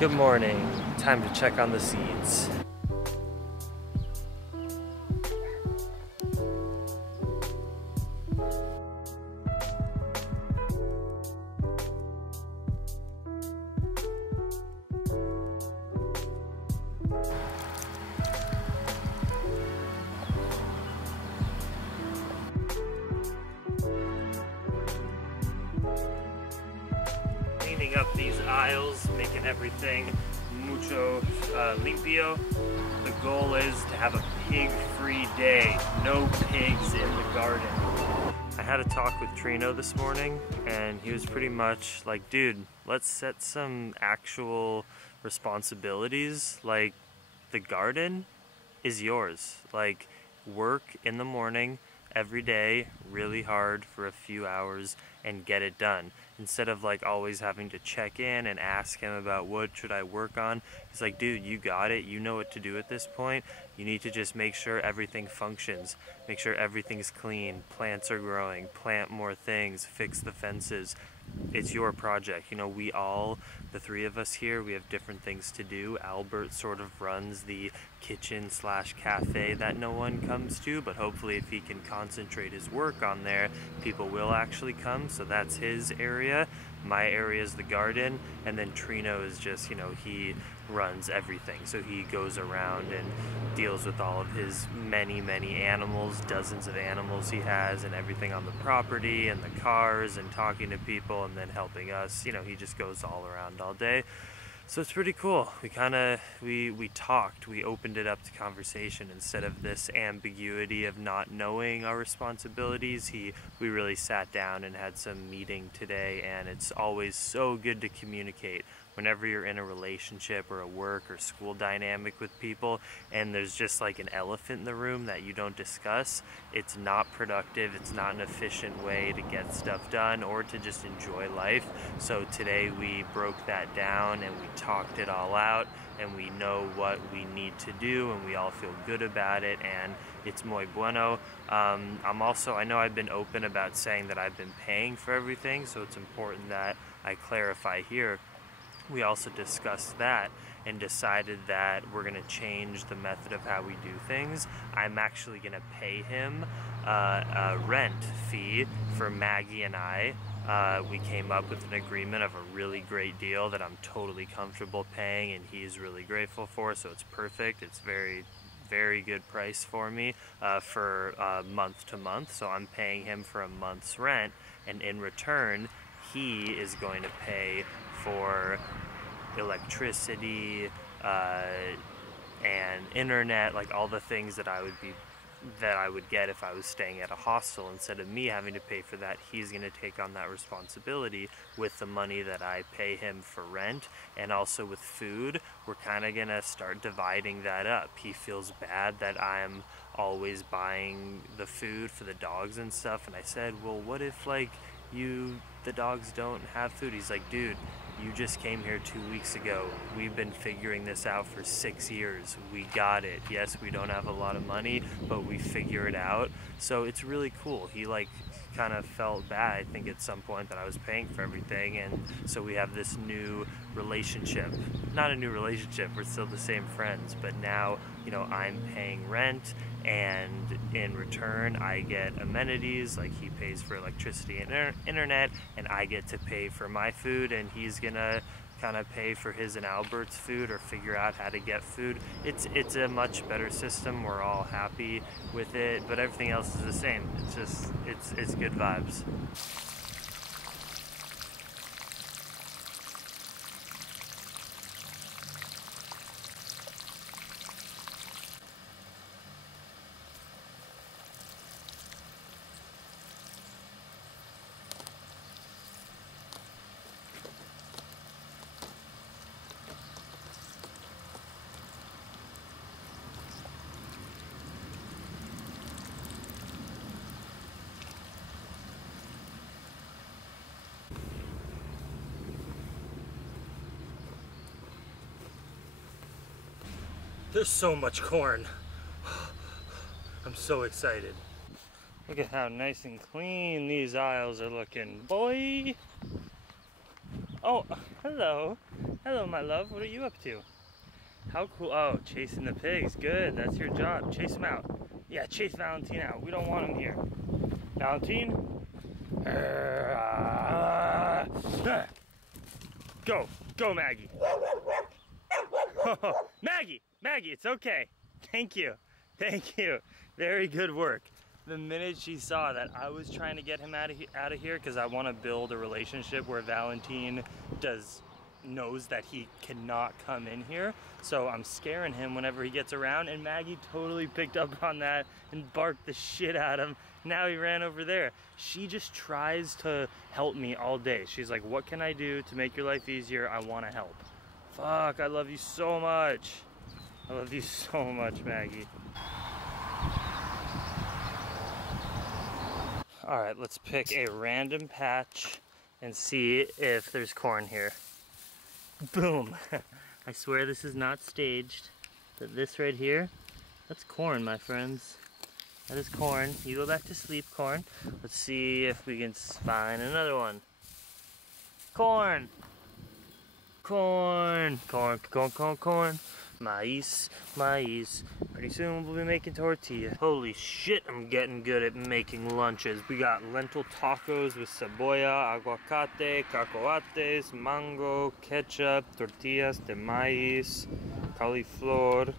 Good morning. Time to check on the seeds. Cleaning up these aisles, making everything mucho limpio. The goal is to have a pig-free day. No pigs in the garden. I had a talk with Trino this morning and he was pretty much like, dude, let's set some actual responsibilities. Like, the garden is yours. Like, work in the morning every day really hard for a few hours and get it done, instead of like always having to check in and ask him about what should I work on. He's like, dude, you got it, you know what to do at this point. You need to just make sure everything functions, make sure everything's clean, plants are growing, plant more things, fix the fences. It's your project. You know, we all, the three of us here, we have different things to do. Albert sort of runs the kitchen slash cafe that no one comes to, but hopefully if he can concentrate his work on there, people will actually come. So that's his area. My area is the garden, and then Trino is just, you know, he runs everything. So he goes around and deals with all of his many animals, dozens of animals he has, and everything on the property and the cars and talking to people and then helping us. You know, he just goes all around all day. So it's pretty cool. We talked, we opened it up to conversation instead of this ambiguity of not knowing our responsibilities. We really sat down and had some meeting today, and it's always so good to communicate whenever you're in a relationship or a work or school dynamic with people and there's just like an elephant in the room that you don't discuss. It's not productive, it's not an efficient way to get stuff done or to just enjoy life. So today we broke that down and we talked it all out, and we know what we need to do and we all feel good about it, and it's muy bueno. I know I've been open about saying that I've been paying for everything, so it's important that I clarify here. We also discussed that and decided that we're going to change the method of how we do things. I'm actually going to pay him a rent fee for Maggie and I. We came up with an agreement of a really great deal that I'm totally comfortable paying and he's really grateful for, so it's perfect. It's very good price for me for month to month. So I'm paying him for a month's rent, and in return he is going to pay for electricity and internet, like all the things that I would get if I was staying at a hostel. Instead of me having to pay for that, he's going to take on that responsibility with the money that I pay him for rent. And also with food, we're kind of going to start dividing that up. He feels bad that I'm always buying the food for the dogs and stuff, and I said, well, what if like the dogs don't have food? He's like, dude, you just came here 2 weeks ago. We've been figuring this out for 6 years. We got it. Yes, we don't have a lot of money, but we figure it out. So it's really cool. He like kind of felt bad, I think, at some point that I was paying for everything, and so we have this new relationship. Not a new relationship, we're still the same friends, but now, you know, I'm paying rent, and in return I get amenities, like he pays for electricity and internet, and I get to pay for my food, and he's gonna kind of pay for his and Albert's food or figure out how to get food. It's a much better system. We're all happy with it, but everything else is the same. It's just it's good vibes. There's so much corn. I'm so excited. Look at how nice and clean these aisles are looking, boy. Oh, hello. Hello, my love. What are you up to? How cool. Oh, chasing the pigs. Good. That's your job. Chase them out. Yeah, chase Valentine out. We don't want him here. Valentine? Go. Go, Maggie. Maggie! Maggie, it's okay. Thank you. Thank you. Very good work. The minute she saw that I was trying to get him out of here because I want to build a relationship where Valentine knows that he cannot come in here, so I'm scaring him whenever he gets around, and Maggie totally picked up on that and barked the shit at him. Now he ran over there. She just tries to help me all day. She's like, what can I do to make your life easier? I want to help. Fuck, I love you so much. I love you so much, Maggie. All right, let's pick a random patch and see if there's corn here. Boom. I swear this is not staged, but this right here, that's corn, my friends. That is corn. You go back to sleep, corn. Let's see if we can find another one. Corn. Corn. Corn, corn, corn, corn. Maíz, maíz. Pretty soon we'll be making tortilla. Holy shit, I'm getting good at making lunches. We got lentil tacos with cebolla, aguacate, cacahuates, mango, ketchup, tortillas de maíz, cauliflower.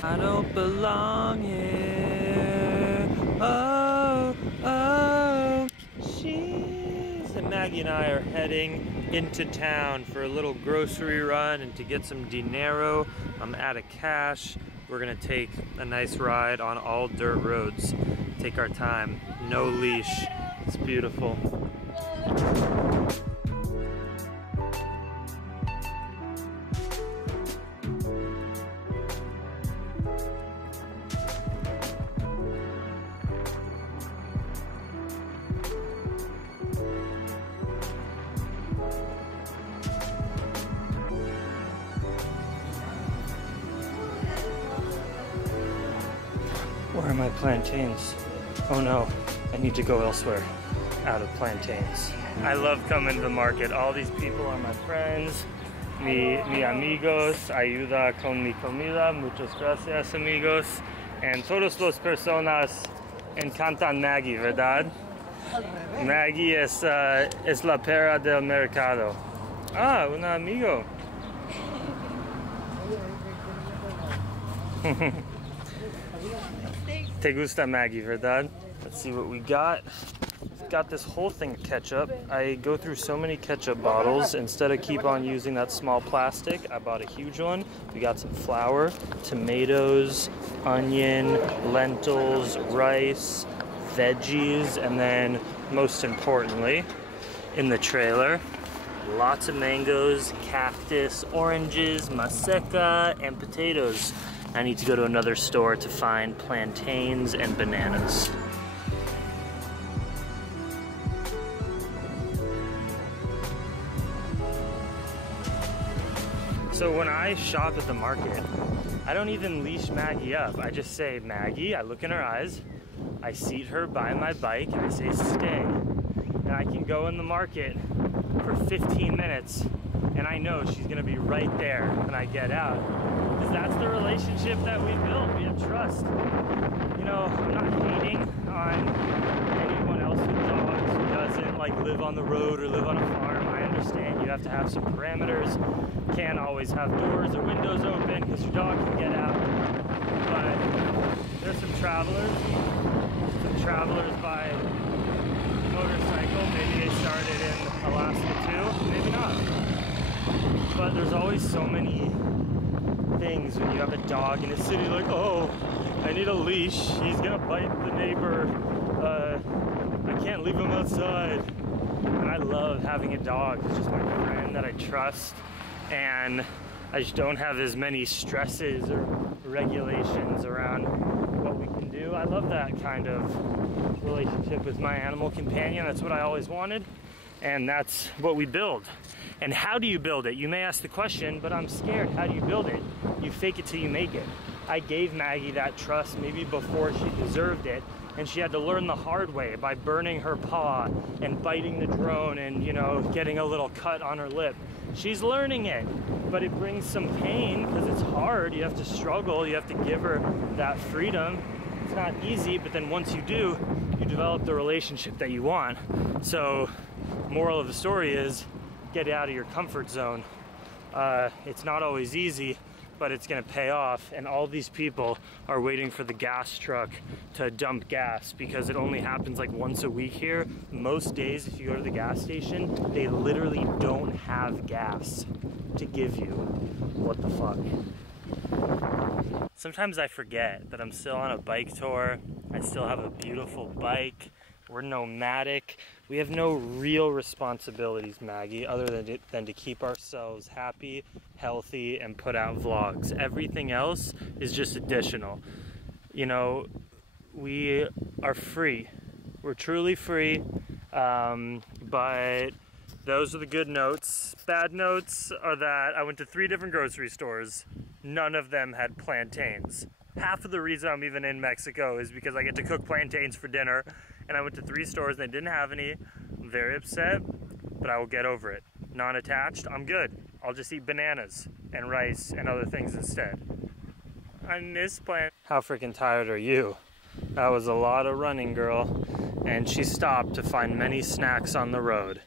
I don't belong here. Oh, oh, jeez. And Maggie and I are heading into town for a little grocery run and to get some dinero. I'm out of cash. We're gonna take a nice ride on all dirt roads. Take our time, no leash. It's beautiful. Where are my plantains? Oh no, I need to go elsewhere. Out of plantains. I love coming to the market. All these people are my friends, mi amigos, ayuda con mi comida, muchas gracias amigos. And todas las personas encantan Maggie, ¿verdad? Maggie es la perra del mercado. Ah, un amigo. Te gusta Maggie, ¿verdad? Let's see what we got. We've got this whole thing of ketchup. I go through so many ketchup bottles. Instead of keep on using that small plastic, I bought a huge one. We got some flour, tomatoes, onion, lentils, rice, veggies, and then most importantly, in the trailer, lots of mangoes, cactus, oranges, maseca, and potatoes. I need to go to another store to find plantains and bananas. So when I shop at the market, I don't even leash Maggie up. I just say, Maggie, I look in her eyes, I seat her by my bike, and I say, stay. And I can go in the market for 15 minutes, and I know she's gonna be right there when I get out. Because that's the relationship that we built. We have trust. You know, I'm not hating on anyone else with dogs who doesn't like live on the road or live on a farm. I understand you have to have some parameters. Can't always have doors or windows open because your dog can get out. But there's some travelers by motorcycle. Maybe they started in Alaska too, maybe not. But there's always so many things when you have a dog in a city, like, oh, I need a leash, he's gonna bite the neighbor, I can't leave him outside. And I love having a dog. It's just my friend that I trust, and I just don't have as many stresses or regulations around what we can do. do. I love that kind of relationship with my animal companion. That's what I always wanted, and that's what we build. And how do you build it? You may ask the question, but I'm scared. How do you build it? You fake it till you make it. I gave Maggie that trust maybe before she deserved it, and she had to learn the hard way by burning her paw and biting the drone and, you know, getting a little cut on her lip. She's learning it, but it brings some pain because it's hard. You have to struggle. You have to give her that freedom. It's not easy, but then once you do, you develop the relationship that you want. So, moral of the story is, get out of your comfort zone. It's not always easy, but it's gonna pay off, and all these people are waiting for the gas truck to dump gas because it only happens like once a week here. Most days, if you go to the gas station, they literally don't have gas to give you. What the fuck? Sometimes I forget that I'm still on a bike tour. I still have a beautiful bike. We're nomadic. We have no real responsibilities, Maggie, other than to keep ourselves happy, healthy, and put out vlogs. Everything else is just additional. You know, we are free. We're truly free, but those are the good notes. Bad notes are that I went to 3 different grocery stores. None of them had plantains. Half of the reason I'm even in Mexico is because I get to cook plantains for dinner, and I went to 3 stores and they didn't have any. I'm very upset, but I will get over it. Non-attached, I'm good. I'll just eat bananas and rice and other things instead. I miss plant. How freaking tired are you? That was a lot of running, girl. And she stopped to find many snacks on the road.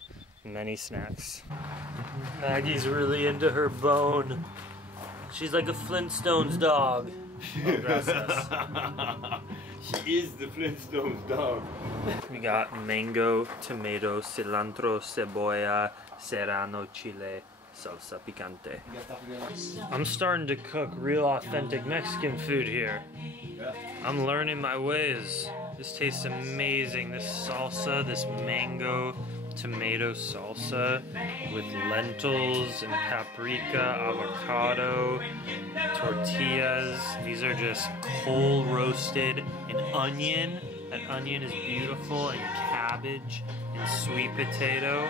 Many snacks. Maggie's really into her bone. She's like a Flintstones dog. Oh, gracias. He is the Flintstones dog. We got mango, tomato, cilantro, cebolla, serrano, chile, salsa picante. I'm starting to cook real authentic Mexican food here. I'm learning my ways. This tastes amazing. This salsa, this mango, tomato salsa with lentils and paprika, avocado, tortillas. These are just coal roasted, and onion. That onion is beautiful, and cabbage and sweet potato.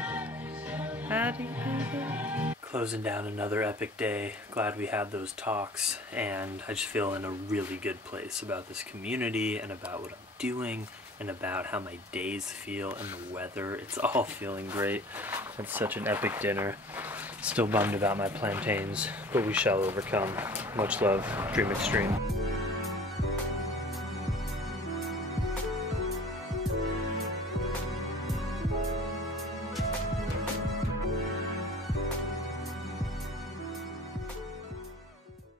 Closing down another epic day. Glad we had those talks, and I just feel in a really good place about this community and about what I'm doing and about how my days feel and the weather. It's all feeling great. It's such an epic dinner. Still bummed about my plantains, but we shall overcome. Much love, Dream Extreme.